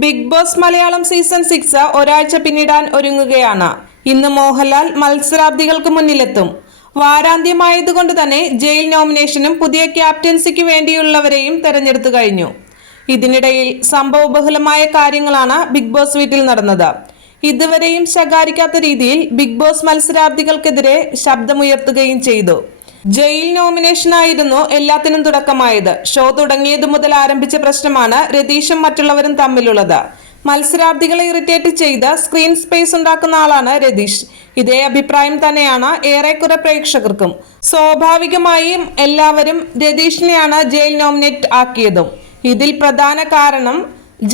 Bigg Boss Malayalam season six ഒരാഴ്ച പിന്നിടാൻ ഒരുങ്ങുകയാണ്. ഇന്ന് മോഹൻലാൽ മത്സരാർത്ഥികൾക്ക് മുന്നിലെത്തും. വാരാന്ത്യമായതുകൊണ്ട് തന്നെ ജയിൽ നോമിനേഷനും പുതിയ ക്യാപ്റ്റൻസിക്ക് വേണ്ടിയുള്ളവരെയും തെരഞ്ഞെടുത്തു കഴിഞ്ഞു. ഇതിനിടയിൽ സംഭവബഹുലമായ കാര്യങ്ങളാണ് ബിഗ് ബോസ് വീട്ടിൽ നടന്നത്. ഇതുവരെയും ശകാരിക്കാത്ത രീതിയിൽ ബിഗ് ബോസ് മത്സരാർത്ഥികൾക്കെതിരെ ശബ്ദമുയർത്തുകയും ചെയ്തു. ജയിൽ നോമിനേഷനായിരുന്നു എല്ലാത്തിനും തുടക്കമായത്. ഷോ തുടങ്ങിയതു മുതൽ ആരംഭിച്ച പ്രശ്നമാണ് രതീഷും മറ്റുള്ളവരും തമ്മിലുള്ളത്. മത്സരാർത്ഥികളെ ഇറിറ്റേറ്റ് ചെയ്ത് സ്ക്രീൻ സ്പേസ് ഉണ്ടാക്കുന്ന ആളാണ് രതീഷ്. ഇതേ അഭിപ്രായം തന്നെയാണ് ഏറെക്കുറെ പ്രേക്ഷകർക്കും. സ്വാഭാവികമായും എല്ലാവരും രതീഷിനെയാണ് ജയിൽ നോമിനേറ്റ് ആക്കിയതും. ഇതിൽ പ്രധാന കാരണം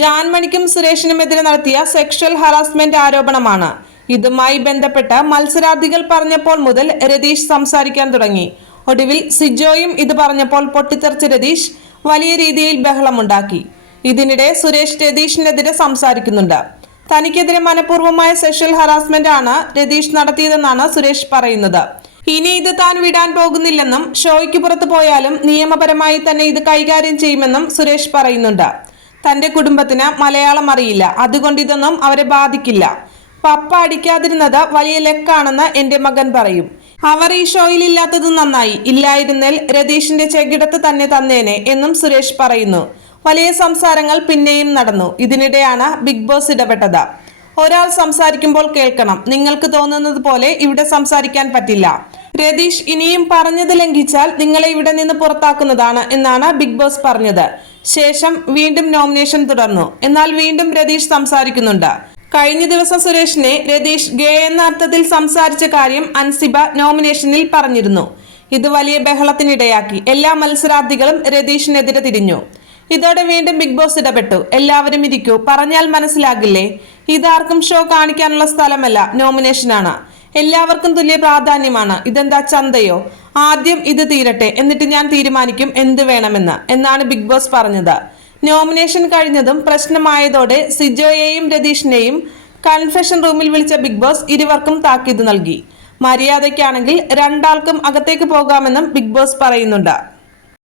ജാൻമണിക്കും സുരേഷിനുമെതിരെ നടത്തിയ സെക്ഷൽ ഹറാസ്മെന്റ് ആരോപണമാണ്. ഇതുമായി ബന്ധപ്പെട്ട് മത്സരാർത്ഥികൾ പറഞ്ഞപ്പോൾ മുതൽ രതീഷ് സംസാരിക്കാൻ തുടങ്ങി. ഒടുവിൽ സിജോയും ഇത് പറഞ്ഞപ്പോൾ പൊട്ടിത്തെറിച്ച രതീഷ് വലിയ രീതിയിൽ ബഹളമുണ്ടാക്കി. ഇതിനിടെ സുരേഷ് രതീഷിനെതിരെ സംസാരിക്കുന്നുണ്ട്. തനിക്കെതിരെ മനഃപൂർവമായ സെക്ഷൽ ഹറാസ്മെന്റ് ആണ് രതീഷ് നടത്തിയതെന്നാണ് സുരേഷ് പറയുന്നത്. ഇനി ഇത് താൻ വിടാൻ പോകുന്നില്ലെന്നും ഷോയ്ക്ക് പുറത്തു പോയാലും നിയമപരമായി തന്നെ ഇത് കൈകാര്യം ചെയ്യുമെന്നും സുരേഷ് പറയുന്നുണ്ട്. തന്റെ കുടുംബത്തിന് മലയാളം അറിയില്ല. അതുകൊണ്ട് ഇതൊന്നും അവരെ ബാധിക്കില്ല. പപ്പ അടിക്കാതിരുന്നത് വലിയ ലക്കാണെന്ന് എന്റെ മകൻ പറയും. അവർ ഈ ഷോയിൽ ഇല്ലാത്തത് നന്നായി. ഇല്ലായിരുന്നേൽ രതീഷിന്റെ ചെകിടത്ത് തന്നെ തന്നേനെ എന്നും സുരേഷ് പറയുന്നു. വലിയ സംസാരങ്ങൾ പിന്നെയും നടന്നു. ഇതിനിടെയാണ് ബിഗ് ബോസ് ഇടപെട്ടത്. ഒരാൾ സംസാരിക്കുമ്പോൾ കേൾക്കണം. നിങ്ങൾക്ക് തോന്നുന്നത് പോലെ ഇവിടെ സംസാരിക്കാൻ പറ്റില്ല. രതീഷ് ഇനിയും പറഞ്ഞത് ലംഘിച്ചാൽ നിങ്ങളെ ഇവിടെ നിന്ന് പുറത്താക്കുന്നതാണ് എന്നാണ് ബിഗ് ബോസ് പറഞ്ഞത്. ശേഷം വീണ്ടും നോമിനേഷൻ തുടർന്നു. എന്നാൽ വീണ്ടും രതീഷ് സംസാരിക്കുന്നുണ്ട്. കഴിഞ്ഞ ദിവസം സുരേഷിനെ രതീഷ് ഗേ എന്ന അർത്ഥത്തിൽ സംസാരിച്ച കാര്യം അൻസിബ നോമിനേഷനിൽ പറഞ്ഞിരുന്നു. ഇത് വലിയ ബഹളത്തിനിടയാക്കി. എല്ലാ മത്സരാർത്ഥികളും രതീഷിനെതിരെ തിരിഞ്ഞു. ഇതോടെ വീണ്ടും ബിഗ് ബോസ് ഇടപെട്ടു. എല്ലാവരും ഇരിക്കൂ. പറഞ്ഞാൽ മനസ്സിലാകില്ലേ? ഇതാർക്കും ഷോ കാണിക്കാനുള്ള സ്ഥലമല്ല നോമിനേഷനാണ്. എല്ലാവർക്കും തുല്യ പ്രാധാന്യമാണ്. ഇതെന്താ ചന്തയോ? ആദ്യം ഇത് തീരട്ടെ. എന്നിട്ട് ഞാൻ തീരുമാനിക്കും എന്ത് വേണമെന്ന്. എന്നാണ് ബിഗ് ബോസ് പറഞ്ഞത്. നോമിനേഷൻ കഴിഞ്ഞതും പ്രശ്നമായതോടെ സിജോയെയും രതീഷിനെയും കൺഫെഷൻ റൂമിൽ വിളിച്ച ബിഗ് ബോസ് ഇരുവർക്കും താക്കീത് നൽകി. മര്യാദയ്ക്കാണെങ്കിൽ രണ്ടാൾക്കും അകത്തേക്ക് പോകാമെന്നും ബിഗ് ബോസ് പറയുന്നുണ്ട്.